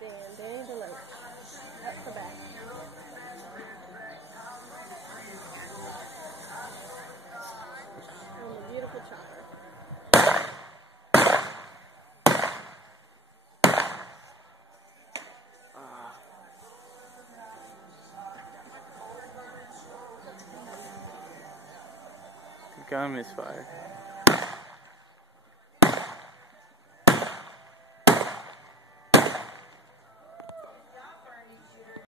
Dan, Danny DeLake. That's the back. And the beautiful chopper. Gun misfire.